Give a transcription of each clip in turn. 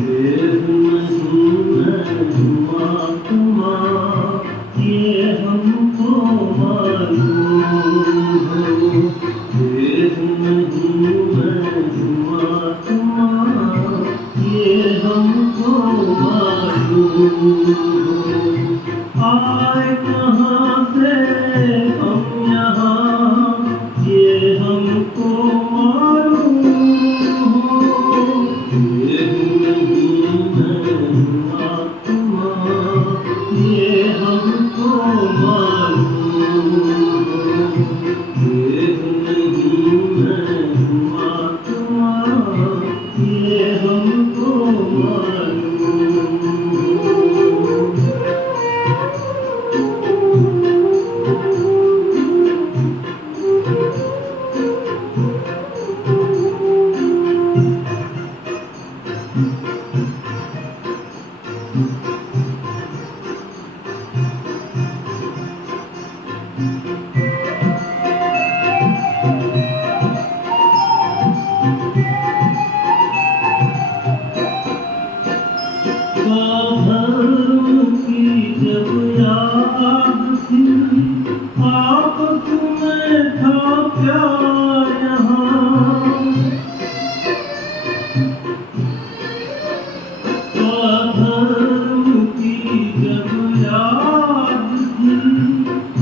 भेद नहीं मैं हुआ तुम्हारा, ये हमको मालूम हो। भेद नहीं मैं हुआ तुम्हारा, ये हमको मालूम हो। आए कहाँ से हम यहाँ, ये हमको मालूम हो। भेद नहीं मैं हुआ तुम्हारा, ये हमको मालूम हो। भेद नहीं मैं हुआ तुम्हारा, ये हमको मालूम हो। धर्म की जब याद थी, आपस में था क्या यहाँ। धर्म की जब याद थी,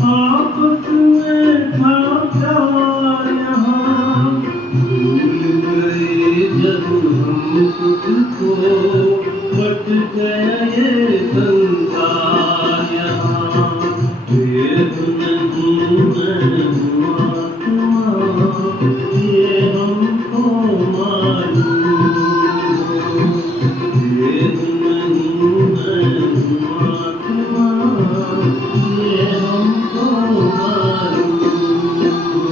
आपस में था क्या यहाँ। भूल गए जब हम खुद को, कट गया ये संसार यहाँ। भेद नहीं मैं हुआ तुम्हारा, ये हमको मालूम हो। भेद नहीं मैं हुआ तुम्हारा, ये हमको मालूम हो।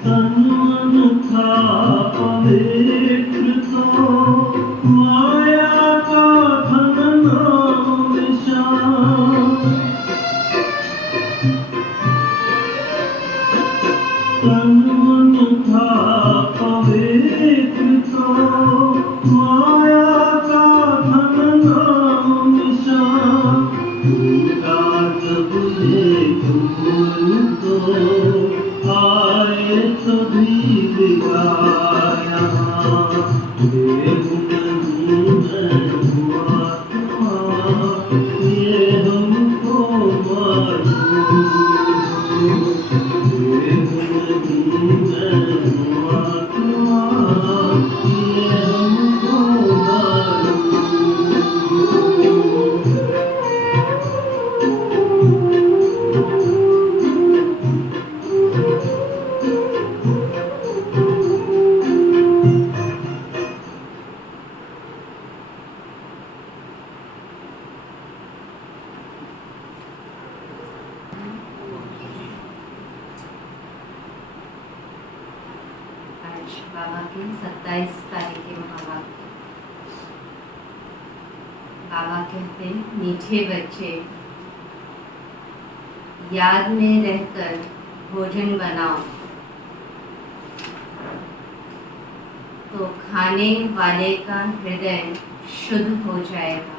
तन मन था पवित्र तो, माया का धन नाम निशान। तन मन था पवित्र तो, माया का धन नाम निशान। टूटा जब ये धूल तो, आए सभी विकार यहाँ। भेद नहीं मैं हुआ तुम्हारा, ये हमको मालूम हो। भेद नहीं मैं हुआ तुम्हारा, ये हमको मालूम हो। बाबा के 27 तारीख के महावाक्य। बाबा कहते हैं, मीठे बच्चे, याद में रहकर भोजन बनाओ तो खाने वाले का हृदय शुद्ध हो जाएगा।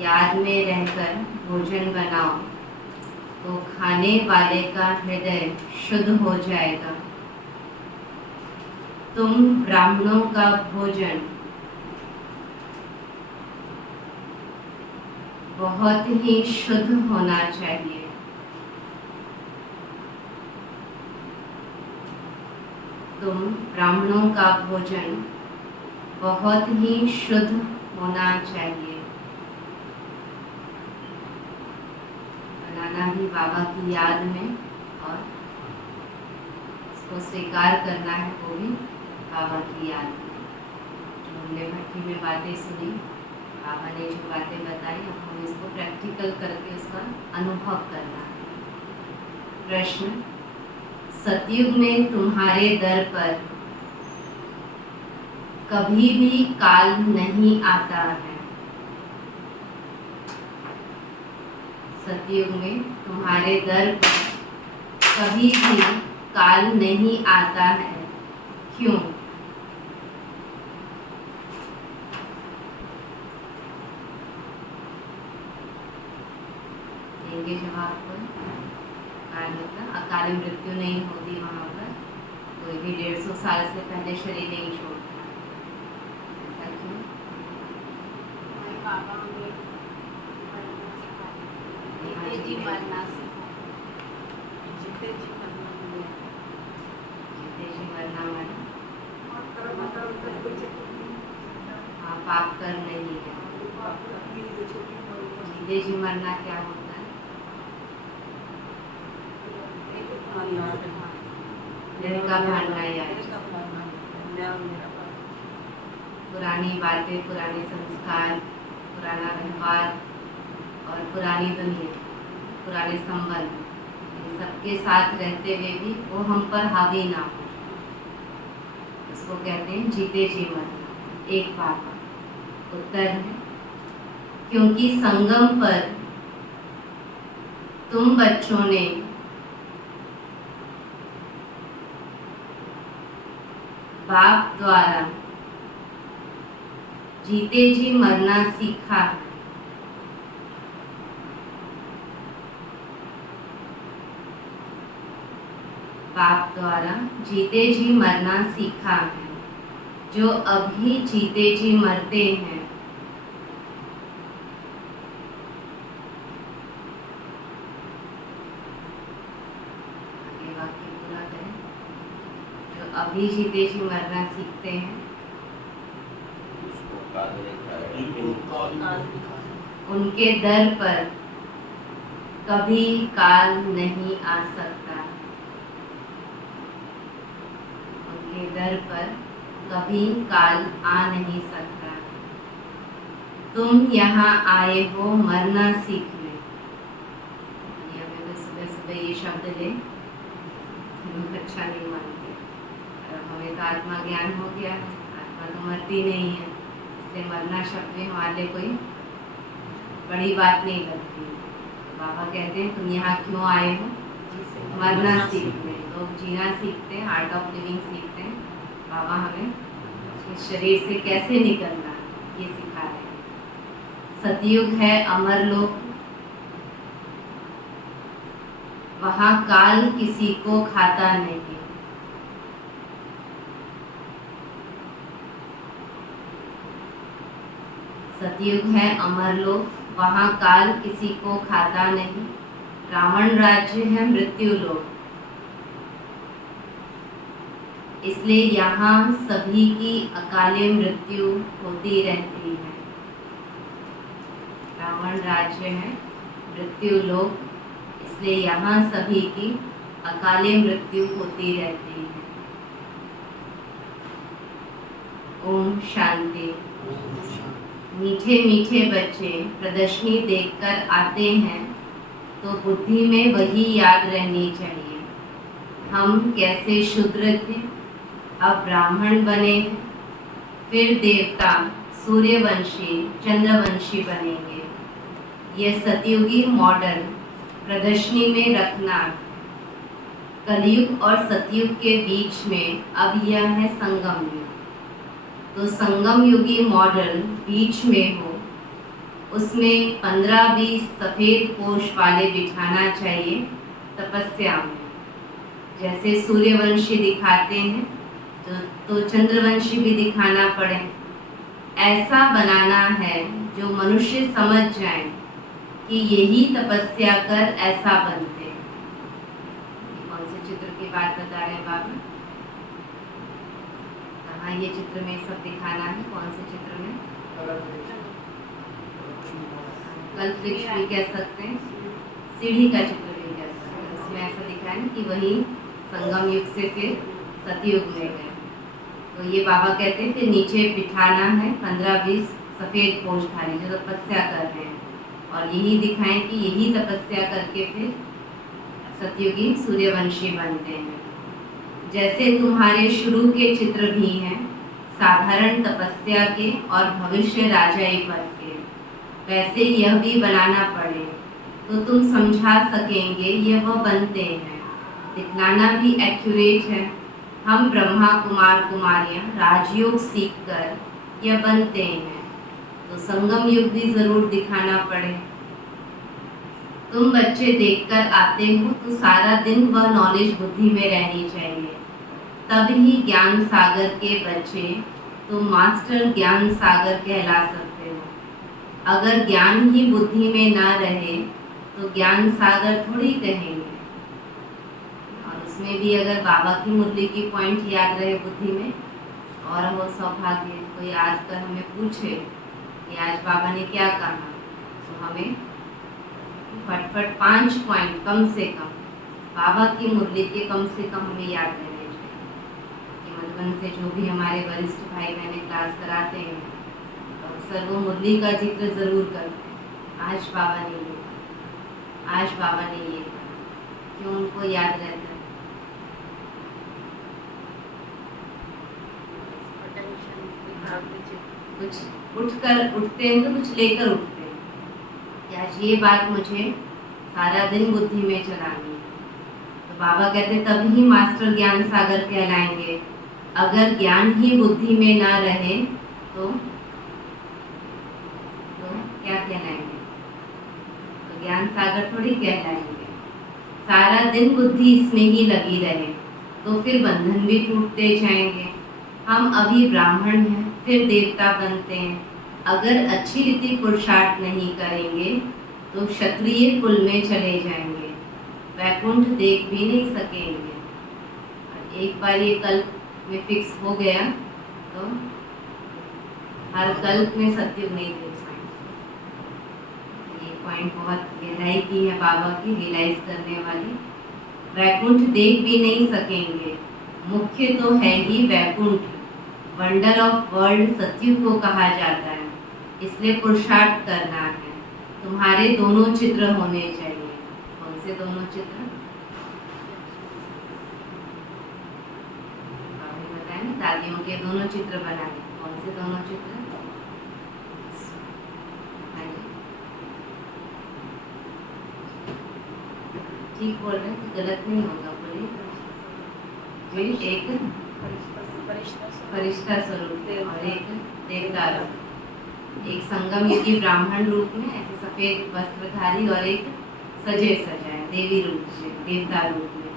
याद में रहकर भोजन बनाओ तो खाने वाले का हृदय शुद्ध हो जाएगा। तुम ब्राह्मणों का भोजन बहुत ही शुद्ध होना चाहिए। तुम ब्राह्मणों का भोजन बहुत ही शुद्ध होना चाहिए। बनाना भी बाबा की याद में, और इसको स्वीकार करना है वो भी बाबा की याद में। हमने भट्टी में बातें सुनी, बाबा ने जो बातें बताई, अब हम इसको प्रैक्टिकल करके उसका अनुभव करना है। प्रश्न, सतयुग में तुम्हारे दर पर कभी भी काल नहीं आता है। सतयुग में तुम्हारे दर पर कभी भी काल नहीं आता है, क्यों? देंगे जवाब को। काल मतलब अकाल मृत्यु नहीं होती वहाँ पर, कोई भी 150 साल से पहले शरीर नहीं छोड़ता। ऐसा क्यों? हाँ, पाप कर नहीं है। जीते जी मरना क्या होता है? दिल का भांडना याद, पुरानी बातें, पुराने संस्कार, पुराना व्यवहार और पुरानी दुनिया, पुराने संबंध, इन सबके साथ रहते हुए भी वो हम पर हावी ना हो, उसको कहते हैं जीते जी मरना। एक बात उत्तर है, क्योंकि संगम पर तुम बच्चों ने बाप द्वारा जीते जी मरना सीखा है। बाप द्वारा जीते जी मरना सीखा है। जो अभी जीते जी मरते हैं, आगे वाक्य पूरा करें। जो अभी जीते जी मरना सीखते हैं, उनके दर पर कभी काल नहीं आ सकता। उनके दर पर कभी काल आ नहीं सकता। तुम यहाँ आए हो मरना सीखने। दुनिया में तो सुबह सुबह ये शब्द ले लोग अच्छा नहीं मानते, और हमें तो आत्मा ज्ञान हो गया है, आत्मा तो मरती नहीं है, इसलिए मरना शब्द में हमारे लिए कोई बड़ी बात नहीं लगती। तो बाबा कहते हैं तुम यहाँ क्यों आए हो? मरना सीखते हैं। लोग जीना सीखते हैं, आर्ट ऑफ लिविंग सीखते हैं। बाबा हमें इस शरीर से कैसे निकलना ये सिखा रहे हैं। सतयुग है अमर लोक, वहाँ काल किसी को खाता नहीं। सतयुग है अमर लोक, वहाँ काल किसी को खाता नहीं। रावण राज्य है मृत्यु लोक, इसलिए यहाँ सभी की अकाले मृत्यु होती रहती है। रावण राज्य है मृत्यु लोक, इसलिए यहाँ सभी की अकाले मृत्यु होती रहती है। ओम शांति। मीठे मीठे बच्चे प्रदर्शनी देखकर आते हैं तो बुद्धि में वही याद रहनी चाहिए, हम कैसे शूद्र थे, अब ब्राह्मण बने हैं, फिर देवता, सूर्यवंशी, चंद्रवंशी बनेंगे। यह सतयुगी मॉडल प्रदर्शनी में रखना। कलयुग और सतयुग के बीच में अब यह है संगम युग, तो संगम युगी मॉडल बीच में हो, उसमें 15-20 सफ़ेद पोश वाले बिठाना चाहिए तपस्या में। जैसे सूर्यवंशी दिखाते हैं तो चंद्रवंशी भी दिखाना पड़े। ऐसा बनाना है जो मनुष्य समझ जाए कि यही तपस्या कर ऐसा बनते हैं। कौन से चित्र की बात बता रहे हैं बाबा? हाँ, ये चित्र में सब दिखाना है। कौन से चित्र में? कल्पवृक्ष भी कह सकते हैं, सीढ़ी का चित्र भी कह सकते हैं। उसमें ऐसा दिखाया ना कि वही संगम युग से फिर सतयुग में गए। तो ये बाबा कहते हैं फिर नीचे बिठाना है 15-20 सफ़ेद पोषधारी जो तपस्या कर रहे हैं, और यही दिखाएं कि यही तपस्या करके फिर सतयुगी सूर्यवंशी बनते हैं। जैसे तुम्हारे शुरू के चित्र भी हैं साधारण तपस्या के और भविष्य राजाई पद के, वैसे यह भी बनाना पड़े तो तुम समझा सकेंगे यह वह बनते हैं। दिखलाना भी एक्यूरेट है। हम ब्रह्मा कुमार कुमारियाँ राजयोग सीखकर यह बनते हैं, तो संगम युग भी जरूर दिखाना पड़े। तुम बच्चे देखकर आते हो तो सारा दिन वह नॉलेज बुद्धि में रहनी चाहिए, तब ही ज्ञान सागर के बच्चे तुम मास्टर ज्ञान सागर कहला सकते हो। अगर ज्ञान ही बुद्धि में ना रहे तो ज्ञान सागर थोड़ी कहेंगे। और उसमें भी अगर बाबा की मुरली की पॉइंट याद रहे बुद्धि में, और वो सौभाग्य कोई आज कर हमें पूछे कि आज बाबा ने क्या कहा, तो हमें फटफट 5 पॉइंट कम से कम बाबा की मुरली के कम से कम हमें याद रहने चाहिए। कि मधुबन से जो भी हमारे वरिष्ठ भाई बहने क्लास कराते हैं तो अक्सर वो मुरली का जिक्र ज़रूर करते हैं। आज बाबा ने ये कहा, आज बाबा ने ये कहा, क्यों उनको याद रहता है? कुछ उठते हैं तो कुछ लेकर उठते हैं कि आज ये बात मुझे सारा दिन बुद्धि में चलानी है। तो बाबा कहते तब ही मास्टर ज्ञान सागर कहलाएंगे। अगर ज्ञान ही बुद्धि में ना रहे तो क्या कहलाएंगे? तो ज्ञान सागर थोड़ी कहलाएंगे। सारा दिन बुद्धि इसमें ही लगी रहे तो फिर बंधन भी टूटते जाएंगे। हम अभी ब्राह्मण हैं, फिर देवता बनते हैं। अगर अच्छी रीति पुरुषार्थ नहीं करेंगे तो क्षत्रिय कुल में चले जाएंगे, वैकुंठ देख भी नहीं सकेंगे। और एक बार ये कल्प में फिक्स हो गया तो हर कल्प में सत्युग नहीं देख पाएंगे। ये पॉइंट बहुत गहराई की है बाबा की, रियलाइज करने वाली। वैकुंठ देख भी नहीं सकेंगे। मुख्य तो है ही वैकुंठ, वंडर ऑफ वर्ल्ड सत्युग को कहा जाता है, इसलिए पुरुषार्थ करना है। तुम्हारे दोनों चित्र होने चाहिए। कौन से दोनों चित्र? आपने बताया ना, दादियों के दोनों चित्र बनाए। कौन से दोनों चित्र? हाँ जी, ठीक बोल रहे हैं तो गलत नहीं होगा, बोलिए। एक फरिश्ता स्वरूप और एक देवता रूप, एक संगम युगी ब्राह्मण रूप में ऐसे सफेद वस्त्रधारी, और एक सजे सजाए देवी रूप में, देवता रूप में।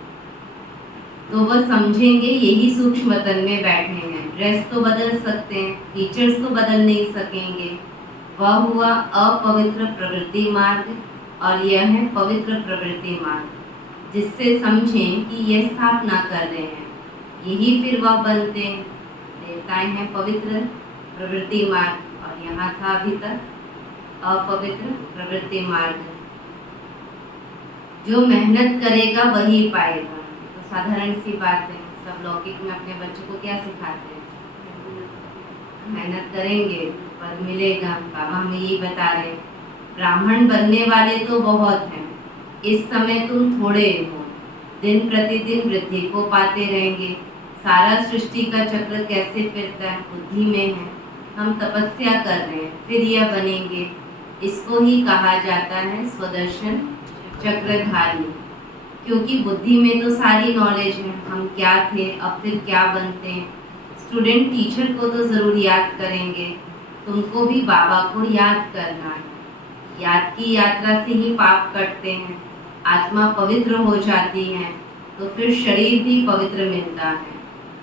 तो वह समझेंगे यही सूक्ष्म तन में बैठे हैं। ड्रेस तो बदल सकते हैं, फीचर्स तो बदल नहीं सकेंगे। वह हुआ अपवित्र प्रवृत्ति मार्ग और यह है पवित्र प्रवृत्ति मार्ग, जिससे समझें कि यह स्थापना कर रहे हैं, यही फिर वह बनते हैं। देवताएं हैं पवित्र प्रवृत्ति मार्ग, और यहाँ था अभी तक अपवित्र प्रवृत्ति मार्ग। जो मेहनत करेगा वही पाएगा। तो साधारण सी बात है, सब लौकिक में अपने बच्चों को क्या सिखाते हैं? मेहनत करेंगे पर मिलेगा। बाबा हमें यही बता रहे, ब्राह्मण बनने वाले तो बहुत हैं, इस समय तुम थोड़े हो, दिन प्रतिदिन वृद्धि को पाते रहेंगे। सारा सृष्टि का चक्र कैसे फिरता है? बुद्धि में है। हम तपस्या कर रहे हैं, फिर यह बनेंगे। इसको ही कहा जाता है स्वदर्शन चक्रधारी, क्योंकि बुद्धि में तो सारी नॉलेज है, हम क्या थे अब फिर क्या बनते हैं। स्टूडेंट टीचर को तो ज़रूर याद करेंगे, तुमको भी बाबा को याद करना है। याद की यात्रा से ही पाप कटते हैं, आत्मा पवित्र हो जाती है, तो फिर शरीर भी पवित्र मिलता है।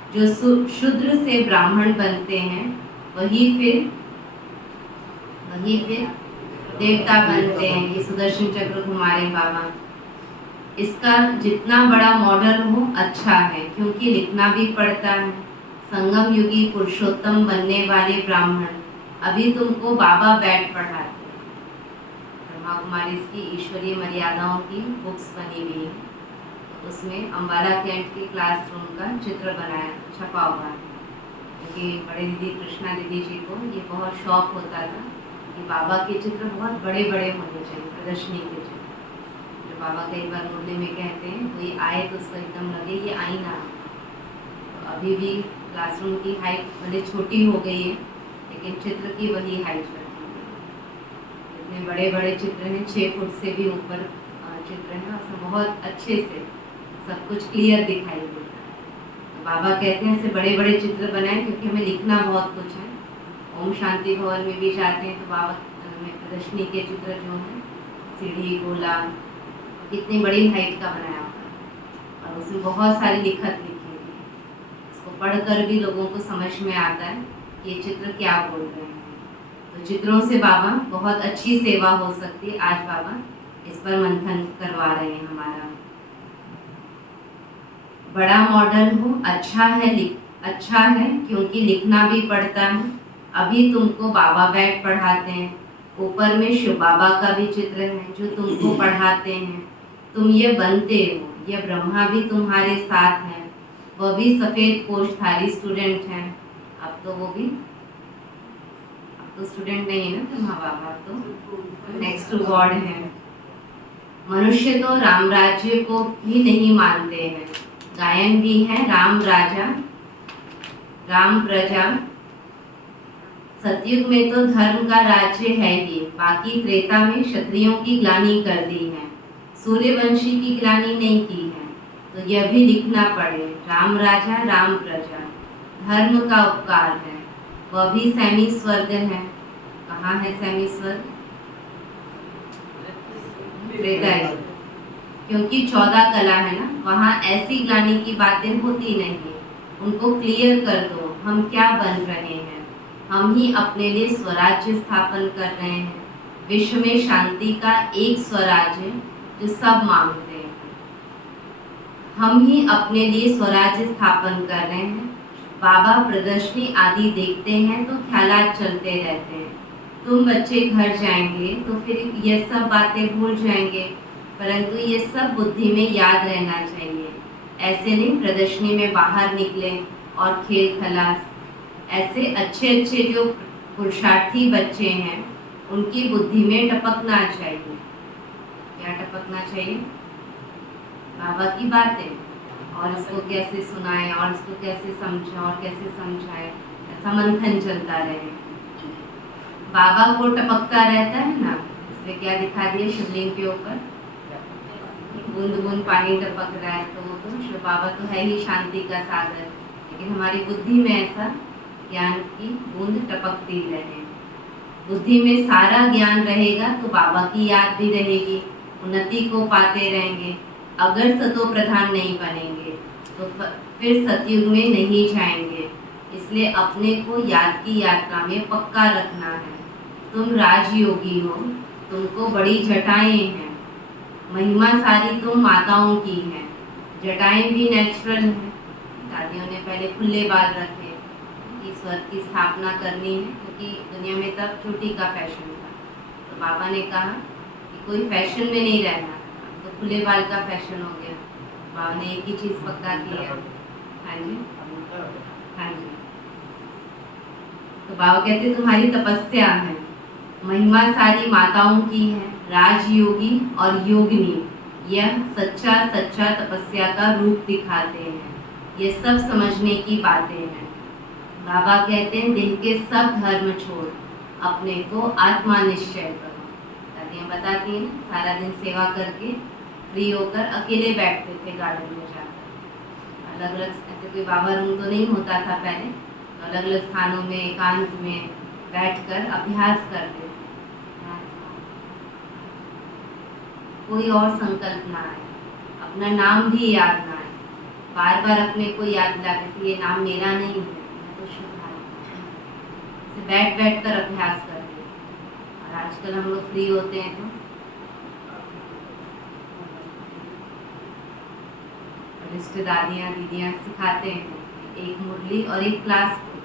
जो शूद्र से ब्राह्मण बनते हैं वही फिर देवता बनते हैं। ये सुदर्शन चक्र घुमारे बाबा, इसका जितना बड़ा मॉडल हो अच्छा है, क्योंकि लिखना भी पड़ता है। संगम युगी पुरुषोत्तम बनने वाले ब्राह्मण, अभी तुमको बाबा बैठ पढ़ाते हैं। ब्रह्मा कुमारी की ईश्वरीय मर्यादाओं की बुक्स बनी हुई है, उसमें अम्बाला कैंट के क्लासरूम का चित्र बनाया, छपा हुआ है। उनके बड़े दीदी कृष्णा दीदी जी को ये बहुत शौक होता था कि बाबा के चित्र बहुत बड़े बड़े होने चाहिए, प्रदर्शनी के चित्र। जो बाबा कई बार मुरली में कहते हैं कोई आए तो उसको एकदम लगे ये आईना। तो अभी भी क्लासरूम की हाइट भले छोटी हो गई है लेकिन चित्र की वही हाइट रखी है। इतने बड़े बड़े चित्र हैं, 6 फुट से भी ऊपर चित्र हैं और उसमें बहुत अच्छे से सब कुछ क्लियर दिखाई देता है। तो बाबा कहते हैं ऐसे बड़े बड़े चित्र बनाएं क्योंकि हमें लिखना बहुत कुछ है। ओम शांति भवन में भी जाते हैं तो बाबा में प्रदर्शनी के चित्र जो हैं, सीढ़ी, गोला, कितनी बड़ी हाइट का बनाया हुआ है और उसमें बहुत सारी लिखत लिखी हुई है। इसको पढ़कर भी लोगों को समझ में आता है कि ये चित्र क्या बोल रहे हैं। तो चित्रों से बाबा बहुत अच्छी सेवा हो सकती है। आज बाबा इस पर मंथन करवा रहे हैं हमारा। बड़ा मॉडल हो, अच्छा है क्योंकि लिखना भी पड़ता है। अभी तुमको बाबा बैठ पढ़ाते हैं, ऊपर में शिव बाबा का भी चित्र है जो तुमको पढ़ाते हैं। तुम ये बनते हो, ये ब्रह्मा भी तुम्हारे साथ है, वह भी सफेद पोशधारी स्टूडेंट हैं। अब तो स्टूडेंट नहीं है ना तुम, हाँ बाबा तो नेक्स्ट टू गॉड है। मनुष्य तो राम राज्य को भी नहीं मानते हैं। गायन भी है राम राजा राम प्रजा। सतयुग में तो धर्म का राज्य है ही, बाकी त्रेता में क्षत्रियों की ग्लानि कर दी है, सूर्यवंशी की ग्लानि नहीं की है। तो यह भी लिखना पड़े, राम राजा राम प्रजा, धर्म का उपकार है, वह भी सैमी स्वर्ग है। कहाँ है सैमी स्वर्ग? त्रेता युग। क्योंकि 14 कला है ना, वहाँ ऐसी ग्लानि की बातें होती नहीं। उनको क्लियर कर दो हम क्या बन रहे हैं। हम ही अपने लिए स्वराज्य स्थापन कर रहे हैं। विश्व में शांति का एक स्वराज्य जो सब मांगते हैं। हम ही अपने लिए स्वराज्य स्थापन कर रहे हैं। बाबा प्रदर्शनी आदि देखते हैं तो ख्यालात चलते रहते हैं। तुम बच्चे घर जाएंगे तो फिर ये सब बातें भूल जाएंगे, परंतु ये सब बुद्धि में याद रहना चाहिए। ऐसे नहीं प्रदर्शनी में बाहर निकले और खेल खलास। ऐसे अच्छे अच्छे जो पुरुषार्थी बच्चे हैं उनकी बुद्धि में टपकना चाहिए। क्या टपकना चाहिए? बाबा की बातें, और इसको कैसे सुनाए और इसको कैसे समझे और कैसे समझाए, ऐसा मंथन चलता रहे। बाबा को टपकता रहता है ना, इसमें क्या दिखा दिया शिवलिंग के ऊपर, बूंद बूंद पानी टपक रहा है। तो वो तो शिव बाबा तो है ही शांति का सागर, लेकिन हमारी बुद्धि में ऐसा ज्ञान की बूंद टपकती रहे। बुद्धि में सारा ज्ञान रहेगा तो बाबा की याद भी रहेगी, उन्नति को पाते रहेंगे। अगर सतो प्रधान नहीं बनेंगे तो फिर सतयुग में नहीं जाएंगे। इसलिए अपने को याद की यात्रा में पक्का रखना है। तुम राजयोगी हो, तुमको बड़ी जटाएं हैं, महिमा सारी तुम माताओं की है। जटाएं भी नेचुरल हैं। दादियों ने पहले खुले बाल रखे कि स्वर्ग की स्थापना करनी है, क्योंकि दुनिया में तब चोटी का फैशन था। तो बाबा ने कहा कि कोई फैशन में नहीं रहना, तो खुले बाल का फैशन हो गया। बाबा ने एक ही चीज़ पक्का किया। हाँ जी, हाँ जी। तो बाबा कहते तुम्हारी तपस्या है, महिमा सारी माताओं की है। राजयोगी और योगिनी यह सच्चा सच्चा तपस्या का रूप दिखाते हैं। ये सब समझने की बातें हैं। बाबा कहते हैं देह के सब धर्म छोड़ अपने को आत्मा निश्चय करो। दादियाँ बताती हैं सारा दिन सेवा करके फ्री होकर अकेले बैठते थे गार्डन में जाकर। अलग अलग ऐसे कोई बाबा रूम तो नहीं होता था पहले, तो अलग अलग स्थानों में एकांत में बैठकर अभ्यास करते थे। कोई और संकल्प ना आए, अपना नाम भी याद ना आए। बार बार अपने को याद दिलाते थे ये नाम मेरा नहीं है, मैं तो शुद्ध आत्मा। बैठ बैठ कर अभ्यास करते। और आजकल हम लोग फ्री होते हैं तो रिश्ते दादियाँ दीदियाँ सिखाते हैं एक मुरली और एक क्लास को।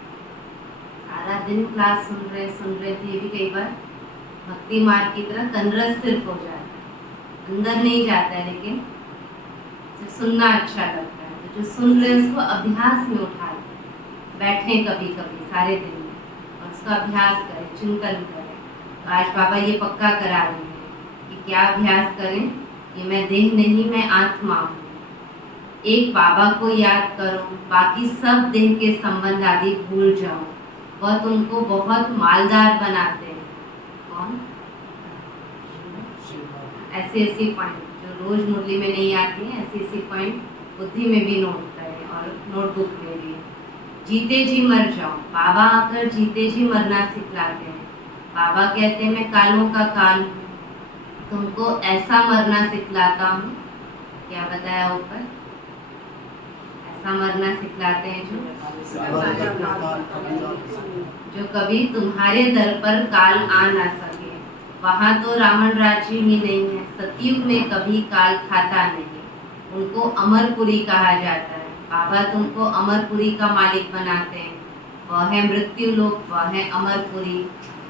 सारा दिन क्लास सुन रहे थे। ये भी कई बार भक्ति मार्ग की तरह तंद्रस्त सिर्फ हो जाता है, अंदर नहीं जाता है, लेकिन सुनना अच्छा लगता है। तो जो सुन रहे हैं उसको अभ्यास में उठाते हैं। बैठें कभी कभी सारे दिन में और उसका अभ्यास करें, चिंतन करें। तो आज बाबा ये पक्का करा रहे हैं कि क्या अभ्यास करें कि मैं देह नहीं, मैं आत्मा हूँ। एक बाबा को याद करो, बाकी सब देह के संबंध आदि भूल जाओ। वह तुमको बहुत मालदार बनाते हैं। कौन? ऐसे ऐसे पॉइंट जो रोज मुरली में नहीं आती हैं, ऐसे ऐसे पॉइंट बुद्धि में भी नोट करें और नोटबुक में भी। जीते जी मर जाओ। बाबा आकर जीते जी मरना सिखलाते हैं। बाबा कहते हैं मैं कालों का काल हूँ, तुमको ऐसा मरना सिखलाता हूँ। क्या बताया ऊपर? ऐसा मरना सिखलाते हैं जो कभी तुम्हारे दर पर काल आ ना सके। वहाँ तो रावण राज्य ही नहीं है। सतयुग में कभी काल खाता नहीं। उनको अमरपुरी कहा जाता है। बाबा तुमको अमरपुरी का मालिक बनाते हैं। वह है मृत्यु लोक, वह है अमरपुरी।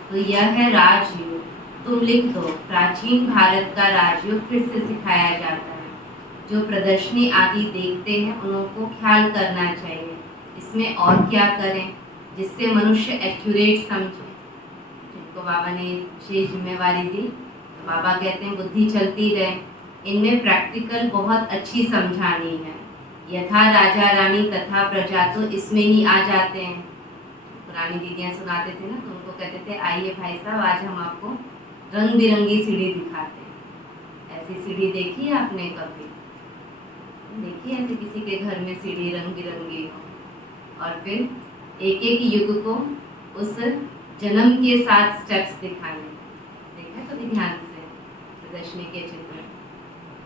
तो यह है राजयोग। तुम लिख दो, प्राचीन भारत का राजयोग फिर से सिखाया जाता है। जो प्रदर्शनी आदि देखते हैं उनको ख्याल करना चाहिए इसमें और क्या करें जिससे मनुष्य एक्यूरेट समझे। जिनको बाबा ने विशेष जिम्मेवारी दी, तो बाबा कहते हैं बुद्धि चलती रहे, इनमें प्रैक्टिकल बहुत अच्छी समझानी है। यथा राजा रानी तथा प्रजा, तो इसमें ही आ जाते हैं। पुरानी दीदियाँ सुनाते थे ना, तो उनको कहते थे आइए भाई साहब आज हम आपको रंग बिरंगी सीढ़ी दिखाते हैं। ऐसी सीढ़ी देखी है आपने कभी? देखिए ऐसे किसी के घर में सीढ़ी रंग बिरंगी हो, और फिर एक एक युग को उस जन्म के साथ स्टेप्स दिखाने। देखा कभी ध्यान से प्रदर्शनी के चित्र?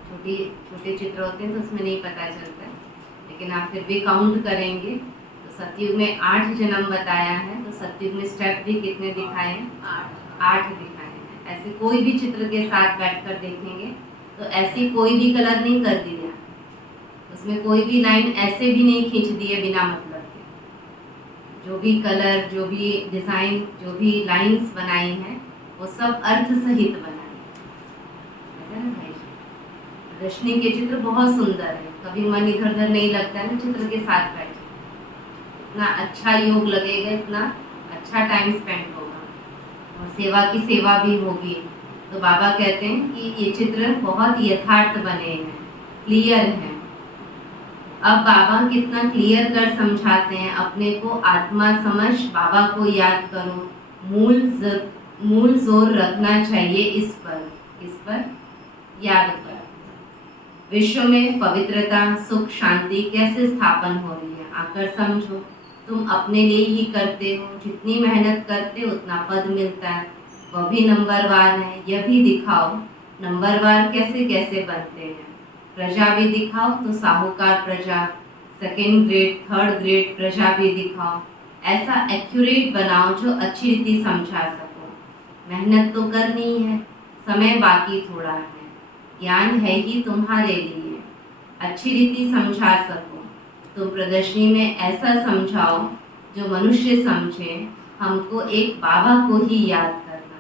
छोटे चित्र होते हैं तो उसमें नहीं पता चलता, लेकिन आप फिर भी काउंट करेंगे तो सतयुग में 8 जन्म बताया है। तो सतयुग में स्टेप भी कितने दिखाए हैं? 8 दिखाए हैं। ऐसे कोई भी चित्र के साथ बैठकर देखेंगे तो ऐसी कोई भी कलर नहीं कर दिया, उसमें कोई भी लाइन ऐसे भी नहीं खींच दिए बिना मतलब के। जो भी कलर, जो भी डिज़ाइन, जो भी लाइंस बनाई हैं वो सब अर्थ सहित बनाई है ना भाई? प्रदर्शनी के चित्र बहुत सुंदर है। कभी मन इधर उधर नहीं लगता है ना चित्र के साथ बैठे, इतना अच्छा योग लगेगा, इतना अच्छा टाइम स्पेंड होगा और सेवा की सेवा भी होगी। तो बाबा कहते हैं कि ये चित्र बहुत यथार्थ बने हैं, क्लियर हैं। अब बाबा कितना क्लियर कर समझाते हैं, अपने को आत्मा समझ बाबा को याद करो। मूल जोर रखना चाहिए इस पर याद कर। विश्व में पवित्रता, सुख, शांति कैसे स्थापन हो रही है आकर समझो। तुम अपने लिए ही करते हो, जितनी मेहनत करते हो उतना पद मिलता है, वह भी नंबरवार है। यह भी दिखाओ नंबरवार कैसे कैसे बनते हैं। प्रजा भी दिखाओ तो साहूकार प्रजा, सेकेंड ग्रेड, थर्ड ग्रेड प्रजा भी दिखाओ। ऐसा एक्यूरेट बनाओ जो अच्छी रीति समझा सको। मेहनत तो करनी है, समय बाकी थोड़ा है, ज्ञान है ही तुम्हारे लिए, अच्छी रीति समझा सको। तुम प्रदर्शनी में ऐसा समझाओ जो मनुष्य समझे। हमको एक बाबा को ही याद करना।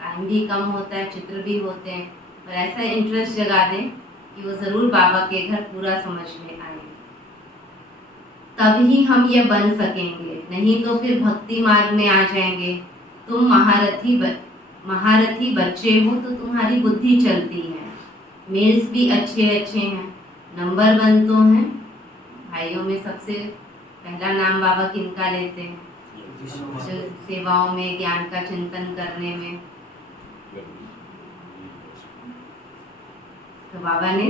टाइम भी कम होता है, चित्र भी होते हैं, पर ऐसा इंटरेस्ट जगा दें कि वो ज़रूर बाबा के घर पूरा समझ में आए, तब ही हम ये बन सकेंगे। नहीं तो फिर भक्ति मार्ग में आ जाएंगे। तुम महारथी बच्चे हो तो तुम्हारी बुद्धि चलती है। मेल्स भी अच्छे अच्छे हैं, नंबर 1 तो हैं। भाइयों में सबसे पहला नाम बाबा किनका लेते हैं? सेवाओं में, ज्ञान का चिंतन करने में। तो बाबा ने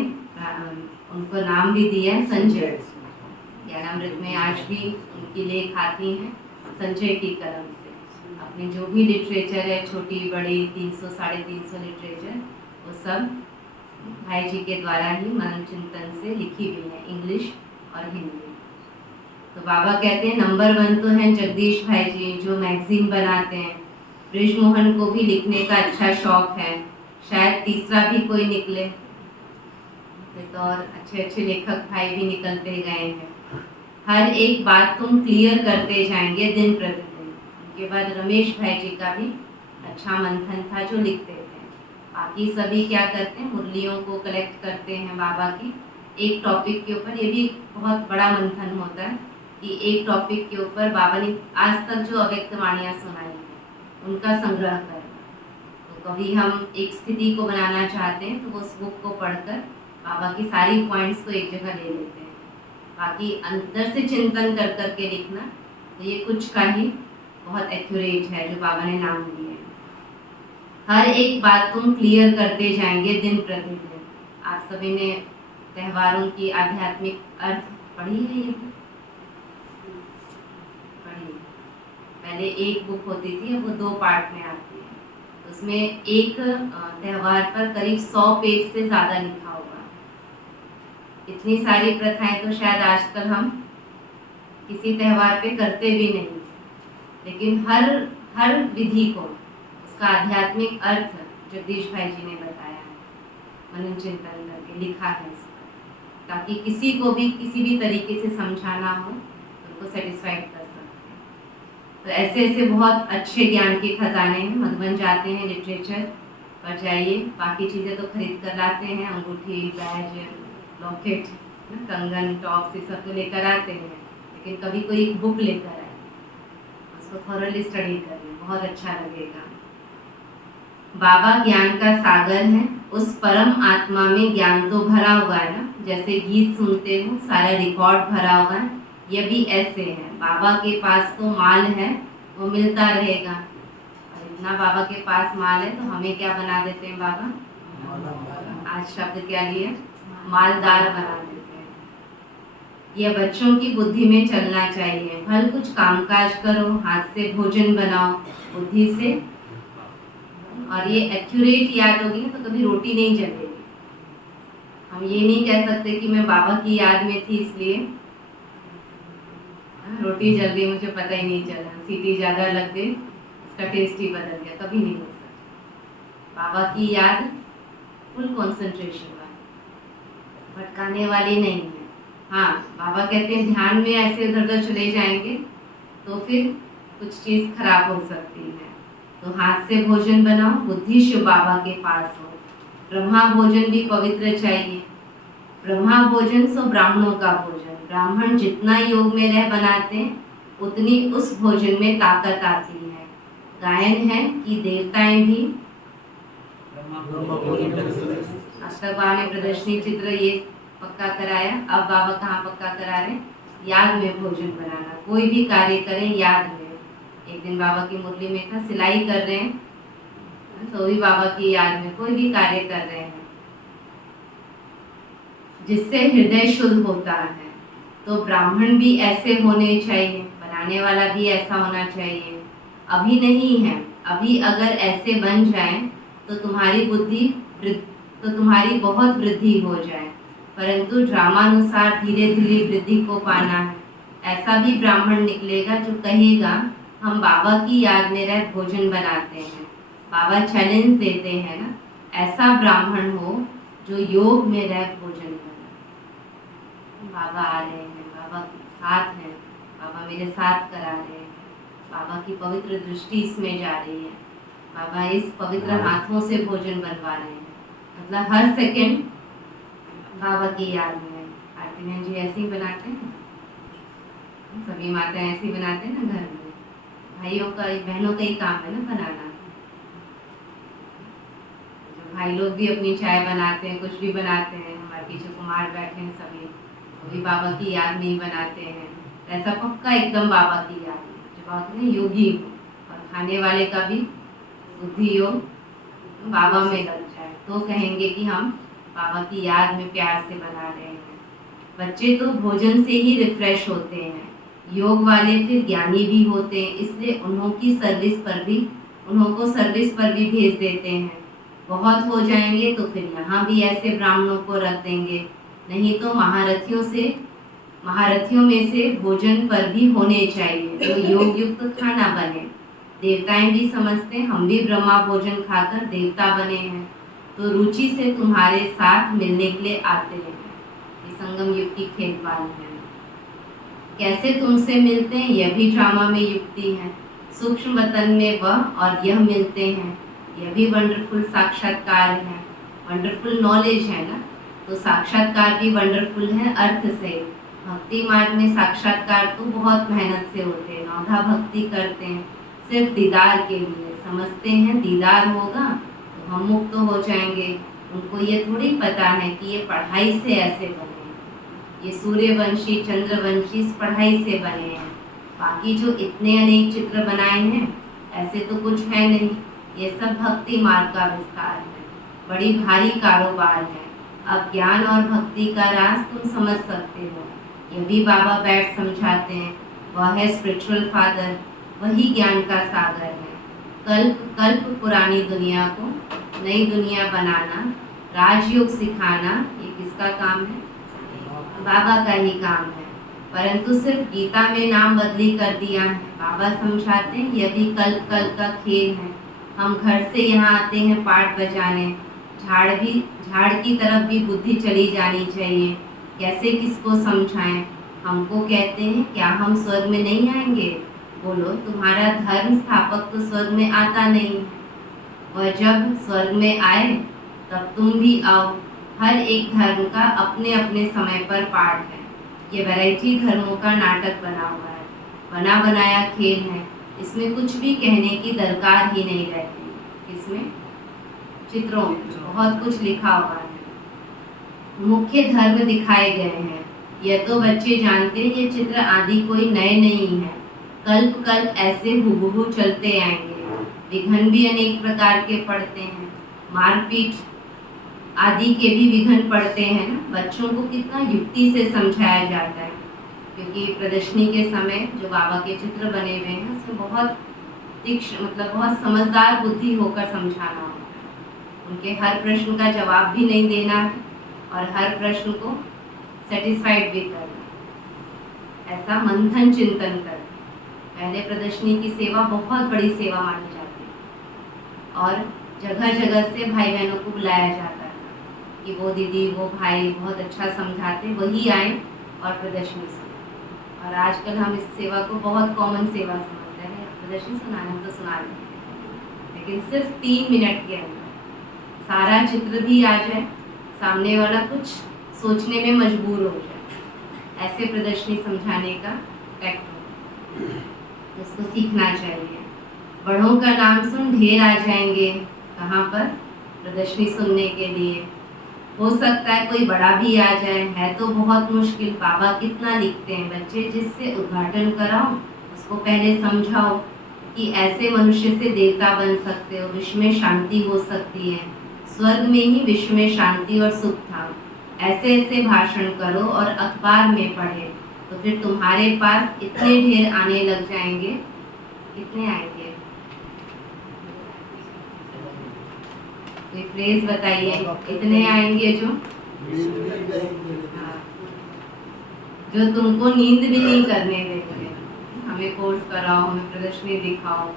उनको नाम भी दिया है संजय। ज्ञानामृत में आज भी उनकी लेख आती हैं संजय की कलम से। अपने जो भी लिटरेचर है, छोटी बड़ी 300 350 लिटरेचर, वो सब भाई जी के द्वारा ही मनन चिंतन से लिखी हुई है, इंग्लिश और हिंदी। तो बाबा कहते हैं नंबर 1 तो हैं जगदीश भाई जी, जो मैगजीन बनाते हैं। ब्रिजमोहन को भी लिखने का अच्छा शौक है, शायद तीसरा भी कोई निकले। तो और अच्छे अच्छे लेखक भाई भी निकलते गए हैं। हर एक बात तुम क्लियर करते जाएंगे दिन प्रतिदिन। उनके बाद रमेश भाई जी का भी अच्छा मंथन था जो लिखते थे। बाकी सभी क्या करते हैं, मुरलियों को कलेक्ट करते हैं बाबा की एक टॉपिक के ऊपर। ये भी बहुत बड़ा मंथन होता है कि एक टॉपिक के ऊपर बाबा ने आज तक जो अव्यक्त वाणियाँ सुनाई हैं उनका संग्रह करना। तो कभी हम एक स्थिति को बनाना चाहते हैं तो उस बुक को पढ़कर बाबा की सारी पॉइंट्स को एक जगह ले लेते हैं। बाकी अंदर से चिंतन कर कर के लिखना, तो ये कुछ का ही बहुत एक्यूरेट है जो बाबा ने नाम दिए हैं। हर एक बात तुम क्लियर करते जाएंगे दिन प्रतिदिन। आप सभी ने त्योहारों की आध्यात्मिक अर्थ पढ़ी है? ये पढ़ी। पहले एक बुक होती थी, अब वो 2 पार्ट में आती है। उसमें एक त्यौहार पर करीब 100 पेज से ज़्यादा लिखा होगा। इतनी सारी प्रथाएं तो शायद आजकल हम किसी त्यौहार पे करते भी नहीं, लेकिन हर विधि को उसका आध्यात्मिक अर्थ जगदीश भाई जी ने बताया है, मनन चिंतन करके लिखा है इस पर, ताकि किसी को भी किसी भी तरीके से समझाना हो तो उनको सेटिस्फाइड कर सकते हैं। तो ऐसे ऐसे बहुत अच्छे ज्ञान के खजाने हैं। मधुबन जाते हैं, लिटरेचर पर जाइए, बाकी चीज़ें तो खरीद कर लाते हैं, अंगूठी, बैज, लॉकेट, कंगन, टॉप्स, ये सब तो लेकर आते हैं, लेकिन कभी कोई बुक लेकर आए, उसको थॉरली स्टडी करिए, बहुत अच्छा लगेगा। बाबा ज्ञान का सागर है, उस परम आत्मा में ज्ञान तो भरा हुआ है ना, जैसे गीत सुनते हो सारा रिकॉर्ड भरा हुआ है, ये भी ऐसे है। बाबा के पास तो माल है, वो मिलता रहेगा, और इतना बाबा के पास माल है तो हमें क्या बना देते हैं बाबा? आज शब्द क्या लिए? मालदार बना देते हैं। यह बच्चों की बुद्धि में चलना चाहिए। भल कुछ कामकाज करो, हाथ से भोजन बनाओ, बुद्धि से, और ये एक्यूरेट याद होगी ना तो कभी रोटी नहीं जलेगी। हम ये नहीं कह सकते कि मैं बाबा की याद में थी इसलिए रोटी जल गई, मुझे पता ही नहीं चला, सीटी ज़्यादा लग गई, इसका टेस्ट ही बदल गया, कभी नहीं हो सकता। बाबा की याद फुल कंसंट्रेशन वाली, भटकाने वाली नहीं है। हाँ, बाबा कहते हैं ध्यान में ऐसे इधर उधर चले जाएंगे तो फिर कुछ चीज़ खराब हो सकती है। तो हाथ से भोजन बनाओ, बुद्धि शिव बाबा के पास हो। ब्रह्मा भोजन भी पवित्र चाहिए। ब्रह्मा भोजन सो ब्राह्मणों का भोजन। ब्राह्मण जितना योग में रह बनाते हैं उतनी उस भोजन में ताकत आती है। गायन है कि देवताएं भी आज तक बाबा ने प्रदर्शनी चित्र ये पक्का कराया, अब बाबा कहाँ पक्का करा रहे? याद में भोजन बनाना। कोई भी कार्य करें याद में। एक दिन बाबा की मुरली में था, सिलाई कर रहे हैं तो भी बाबा की याद में कोई भी कार्य कर रहे हैं, जिससे हृदय शुद्ध होता है। तो ब्राह्मण भी ऐसे होने चाहिए, बनाने वाला भी ऐसा होना चाहिए। अभी नहीं है, अभी अगर ऐसे बन जाए तो तुम्हारी बहुत वृद्धि हो जाए, परंतु ड्रामानुसार धीरे धीरे वृद्धि को पाना है। ऐसा भी ब्राह्मण निकलेगा जो कहेगा हम बाबा की याद में रह भोजन बनाते हैं। बाबा चैलेंज देते हैं ना, ऐसा ब्राह्मण हो जो योग में रह भोजन करे। बाबा आ रहे हैं, बाबा साथ हैं, बाबा मेरे साथ करा रहे हैं, बाबा की पवित्र दृष्टि इसमें जा रही है, बाबा इस पवित्र हाथों से भोजन बनवा रहे हैं। मतलब हर सेकंड बाबा की याद में। आरती बहन जी ऐसे ही बनाते हैं, सभी माताएं ऐसे ही बनाते हैं ना घर में। भाइयों का, बहनों का ही काम है ना बनाना। जो भाई लोग भी अपनी चाय बनाते हैं, कुछ भी बनाते हैं, हमारे पीछे कुमार बैठे हैं सभी, वो भी बाबा की याद में ही बनाते हैं। ऐसा पक्का एकदम बाबा की याद में, जो बाबा ने योगी हो, और खाने वाले का भी बुद्धि योग बाबा में लग जाए तो कहेंगे कि हम बाबा की याद में प्यार से बना रहे हैं। बच्चे तो भोजन से ही रिफ्रेश होते हैं, योग वाले फिर ज्ञानी भी होते हैं, इसलिए उन्हों को सर्विस पर भी भेज देते हैं। बहुत हो जाएंगे तो फिर यहाँ भी ऐसे ब्राह्मणों को रख देंगे, नहीं तो महारथियों में से भोजन पर भी होने चाहिए, तो योग युक्त खाना बने। देवताएं भी समझते हैं हम भी ब्रह्मा भोजन खाकर देवता बने हैं, तो रुचि से तुम्हारे साथ मिलने के लिए आते हैं। ये संगम युग की खेलबान है। कैसे तुमसे मिलते हैं यह भी ड्रामा में युक्ति है। सूक्ष्म वतन में वह और यह मिलते हैं, यह भी वंडरफुल साक्षात्कार है। वंडरफुल नॉलेज है ना, तो साक्षात्कार भी वंडरफुल है अर्थ से। भक्ति मार्ग में साक्षात्कार तो बहुत मेहनत से होते हैं, नौधा भक्ति करते हैं सिर्फ दीदार के लिए, समझते हैं दीदार होगा तो हम मुक्त हो जाएंगे। उनको ये थोड़ी पता है कि ये पढ़ाई से ऐसे बने हैं, ये सूर्यवंशी चंद्रवंशी इस पढ़ाई से बने हैं। बाकी जो इतने अनेक चित्र बनाए हैं ऐसे तो कुछ है नहीं, ये सब भक्ति मार्ग का विस्तार है, बड़ी भारी कारोबार है। अब ज्ञान और भक्ति का राज तुम समझ सकते हो, ये भी बाबा बैठ समझाते हैं। वह है स्पिरिचुअल फादर, वही ज्ञान का सागर है। कल्प कल्प पुरानी दुनिया को नई दुनिया बनाना, राजयोग सिखाना, ये किसका काम है? बाबा का ही काम है। परंतु सिर्फ गीता में नाम बदली कर दिया है। बाबा समझाते हैं यह भी कल्प कल्प का खेल है। हम घर से यहाँ आते हैं पाठ बजाने, झाड़ की तरफ भी बुद्धि चली जानी चाहिए। कैसे किसको समझाएं? हमको कहते हैं क्या हम स्वर्ग में नहीं आएंगे? बोलो, तुम्हारा धर्म स्थापक तो स्वर्ग में आता नहीं है, वह जब स्वर्ग में आए तब तुम भी आओ। हर एक धर्म का अपने अपने समय पर पाठ है। ये वैरायटी धर्मों का नाटक बना हुआ है, बना बनाया खेल है। इसमें कुछ भी कहने की दरकार ही नहीं रहती। इसमें चित्रों में बहुत कुछ लिखा हुआ है, मुख्य धर्म दिखाए गए हैं। यह तो बच्चे जानते हैं ये चित्र आदि कोई नए नहीं है, कल्प कल्प ऐसे हुबहू चलते आएंगे। विघन भी अनेक प्रकार के पड़ते हैं, मारपीट आदि के भी विघन पड़ते हैं ना। बच्चों को कितना युक्ति से समझाया जाता है, क्योंकि प्रदर्शनी के समय जो बाबा के चित्र बने हुए हैं उसमें बहुत तीक्ष्ण बहुत समझदार बुद्धि होकर समझाना होता है। उनके हर प्रश्न का जवाब भी नहीं देना है और हर प्रश्न को सेटिस्फाइड भी करना, ऐसा मंथन चिंतन कर। पहले प्रदर्शनी की सेवा बहुत बड़ी सेवा मानी जाती है और जगह जगह से भाई बहनों को बुलाया जाता है कि वो दीदी वो भाई बहुत अच्छा समझाते, वही आए और प्रदर्शनी सुने। और आजकल हम इस सेवा को बहुत कॉमन सेवा समझते हैं, प्रदर्शनी सुनाना तो सुना लेते हैं, लेकिन सिर्फ 3 मिनट के अंदर सारा चित्र भी आ जाए, सामने वाला कुछ सोचने में मजबूर हो जाए, ऐसे प्रदर्शनी समझाने का टैक्ट इसको सीखना चाहिए। बड़ों का नाम सुन ढेर आ जाएंगे, कहाँ पर? प्रदर्शनी सुनने के लिए। हो सकता है कोई बड़ा भी आ जाए, है तो बहुत मुश्किल। बाबा कितना लिखते हैं, बच्चे जिससे उद्घाटन कराओ उसको पहले समझाओ कि ऐसे मनुष्य से देवता बन सकते हो, विश्व में शांति हो सकती है। स्वर्ग में ही विश्व में शांति और सुख था। ऐसे ऐसे भाषण करो और अखबार में पढ़े तो फिर तुम्हारे पास इतने ढेर आने लग जाएंगे। कितने आएंगे? कोई फ्रेज बताइए, इतने आएंगे जो जो तुमको नींद भी नहीं करने देंगे। हमें कोर्स कराओ, हमें प्रदर्शनी दिखाओ,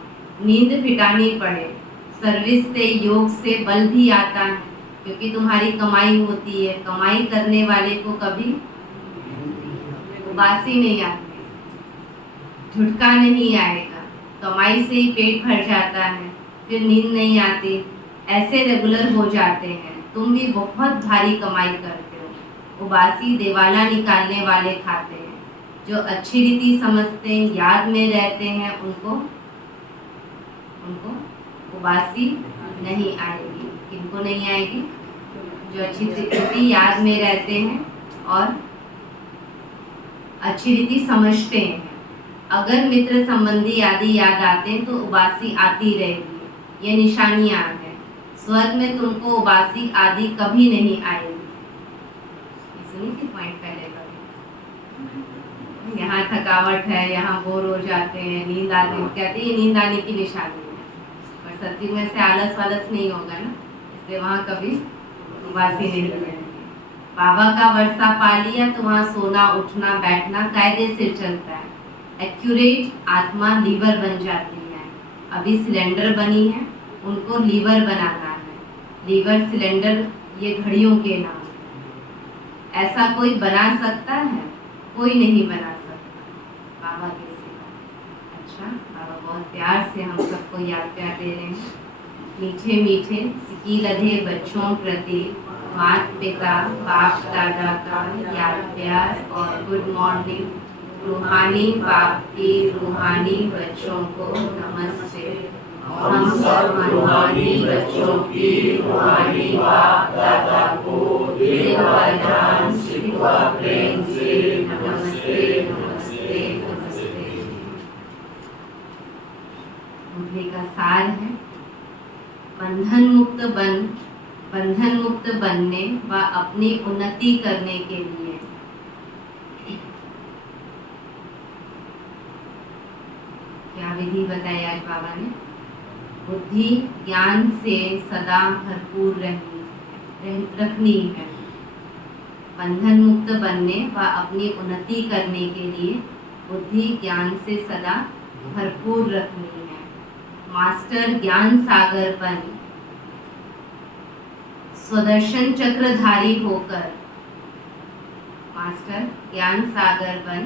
नींद फिटानी पड़े। सर्विस से योग से बल भी आता है, क्योंकि तुम्हारी कमाई होती है। कमाई करने वाले को कभी उबासी नहीं आती, झुटका नहीं आएगा। कमाई से ही पेट भर जाता है, फिर नींद नहीं आती। ऐसे रेगुलर हो जाते हैं। तुम भी बहुत भारी कमाई करते हो। उबासी देवाला निकालने वाले खाते हैं। जो अच्छी रीति समझते हैं, याद में रहते हैं, उनको उबासी नहीं आएगी। किनको नहीं आएगी? जो अच्छी रीति याद में रहते हैं और अच्छी रीति समझते हैं। अगर मित्र संबंधी आदि याद आते हैं तो उबासी आती रहेगी। ये निशानियां हैं। स्वर्ग में तुमको उबासी आदि कभी नहीं आएगी। सुनी थी पॉइंट पहले का। यहाँ थकावट है, यहाँ बोर हो जाते हैं, नींद आती है, कहते हैं नींद आने की निशानी है। और सत्य में से आलस वालस नहीं होगा ना, इसलिए वहाँ कभी उबासी नहीं रहेगी। बाबा का वर्षा पा लिया तो वहाँ सोना उठना बैठना कायदे से चलता है। एक्यूरेट आत्मा लीवर बन जाती है। अभी सिलेंडर बनी है, उनको लीवर बनाना है। लीवर सिलेंडर ये घड़ियों के नाम है। ऐसा कोई बना सकता है? कोई नहीं बना सकता। बाबा के सिवा। अच्छा, बाबा बहुत प्यार से हम सबको याद प्यार दे रहे हैं। मीठे मीठे सिकी लधे बच्चों प्रति माता पिता बाप दादा का याद प्यार और गुड मॉर्निंग रूहानी बाप की रूहानी बच्चों को नमस्ते। हम सब रूहानी बच्चों की रूहानी बाप दादा को दिल और जान सिवा प्रेम से नमस्ते नमस्ते नमस्ते। मुरली का सार है बंधन मुक्त बनने व अपनी उन्नति करने के लिए क्या विधि बताई आज बाबा ने? बुद्धि ज्ञान से सदा भरपूर रखनी है। बंधन मुक्त बनने व अपनी उन्नति करने के लिए बुद्धि ज्ञान से सदा भरपूर रखनी है। मास्टर ज्ञान सागर बन स्वदर्शन चक्रधारी होकर, मास्टर ज्ञान सागर बन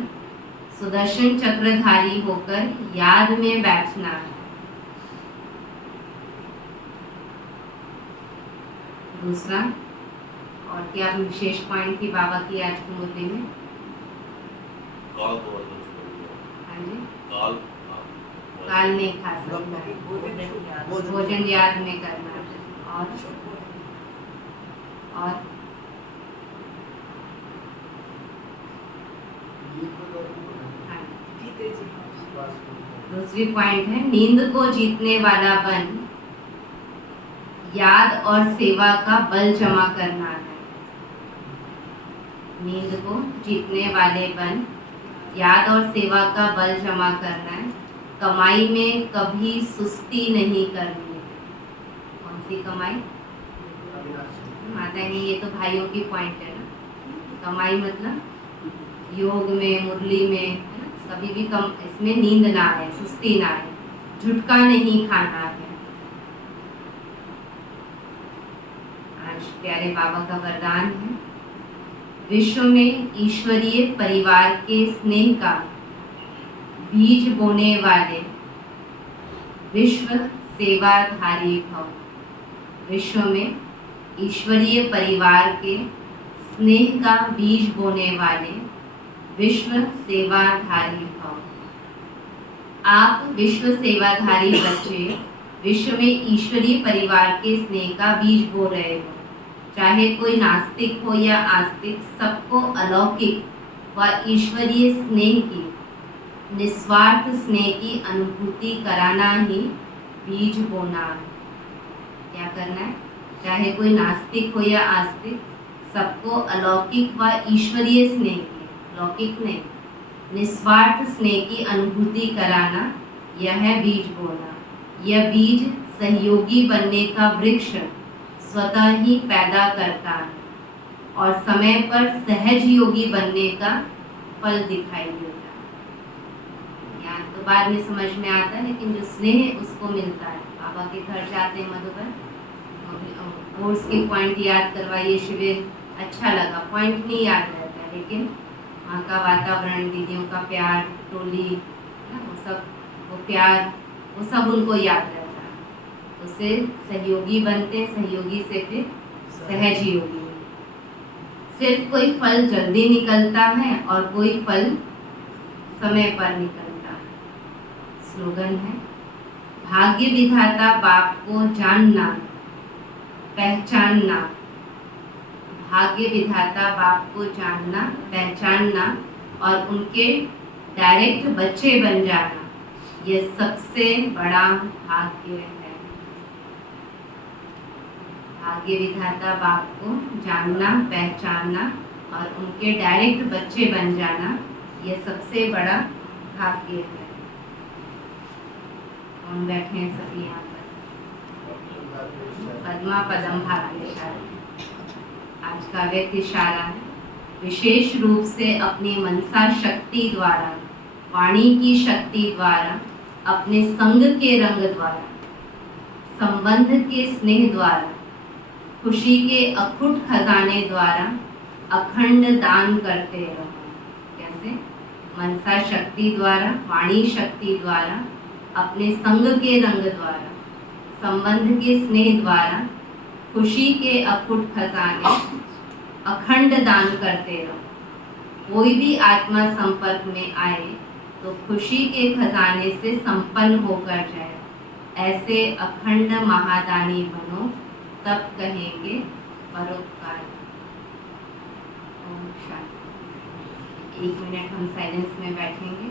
सुदर्शन चक्रधारी होकर याद में बैठना है। दूसरा, और क्या विशेष पॉइंट थी बाबा की आज की मुरली में? हाँ जी, काल नहीं खा सकता, भोजन याद में करना है। और दूसरी पॉइंट है नींद को जीतने वाला बन याद और सेवा का बल जमा करना है। नींद को जीतने वाले बन याद और सेवा का बल जमा करना है। कमाई में कभी सुस्ती नहीं करनी। कौन सी कमाई? माता नहीं, ये तो भाइयों की पॉइंट है ना। कमाई मतलब योग में मुरली में कभी भी कम, इसमें नींद ना आए, सुस्ती ना आए, झुटका नहीं खाना है। आज प्यारे बाबा का वरदान है विश्व में ईश्वरीय परिवार के स्नेह का बीज बोने वाले विश्व सेवाधारी भव। विश्व में ईश्वरीय परिवार के स्नेह का बीज बोने वाले विश्व सेवाधारी भव। आप विश्व सेवाधारी बच्चे विश्व में ईश्वरीय परिवार के स्नेह का बीज बो रहे हो। चाहे कोई नास्तिक हो या आस्तिक, सबको अलौकिक व ईश्वरीय स्नेह की, निस्वार्थ स्नेह की अनुभूति कराना ही बीज बोना है। क्या करना है? चाहे कोई नास्तिक हो या आस्तिक, सबको अलौकिक व ईश्वरीय स्नेह की, लौकिक नहीं, निस्वार्थ स्नेह की अनुभूति कराना, यह है बीज बोना। यह बीज सहयोगी बनने का वृक्ष स्वतः ही पैदा करता है और समय पर सहज योगी बनने का फल दिखाई देता है। यहाँ तो बाद में समझ में आता है, लेकिन जो स्नेह उसको मिलता है। बाबा के घर जाते हैं मधुबन, कोर्स के पॉइंट याद करवाइए, शिविर अच्छा लगा, पॉइंट नहीं याद रहता है, लेकिन वहाँ का वातावरण, दीदियों का प्यार, टोली, वो सब, वो प्यार, वो सब उनको याद रहता है। उससे सहयोगी बनते हैं, सहयोगी से फिर सहज योगी। सिर्फ कोई फल जल्दी निकलता है और कोई फल समय पर निकलता है। स्लोगन है भाग्य विधाता बाप को जानना, पहचानना। भाग्य विधाता बाप को जानना, पहचानना और उनके डायरेक्ट बच्चे बन जाना, यह सबसे बड़ा भाग्य है। भाग्य विधाता बाप को जानना, पहचानना और उनके डायरेक्ट बच्चे बन जाना, यह सबसे बड़ा भाग्य है। कौन बैठे हैं सभी यहाँ पर? पद्मा पदम भाग्यशाली। आज का व्यक्ति इशारा है विशेष रूप से अपनी मनसा शक्ति द्वारा, वाणी की शक्ति द्वारा, अपने संग के रंग द्वारा, संबंध के स्नेह द्वारा, खुशी के अखुट खजाने द्वारा अखंड दान करते रहो। कैसे? मनसा शक्ति द्वारा, वाणी शक्ति द्वारा, अपने संग के रंग द्वारा, संबंध के स्नेह द्वारा, खुशी के अखुट खजाने अखंड दान करते रहो। कोई भी आत्मा संपर्क में आए तो खुशी के खजाने से संपन्न होकर जाए। ऐसे अखंड महादानी बनो, तब कहेंगे परोपकार। ओम शांति। 1 मिनट हम साइलेंस में बैठेंगे।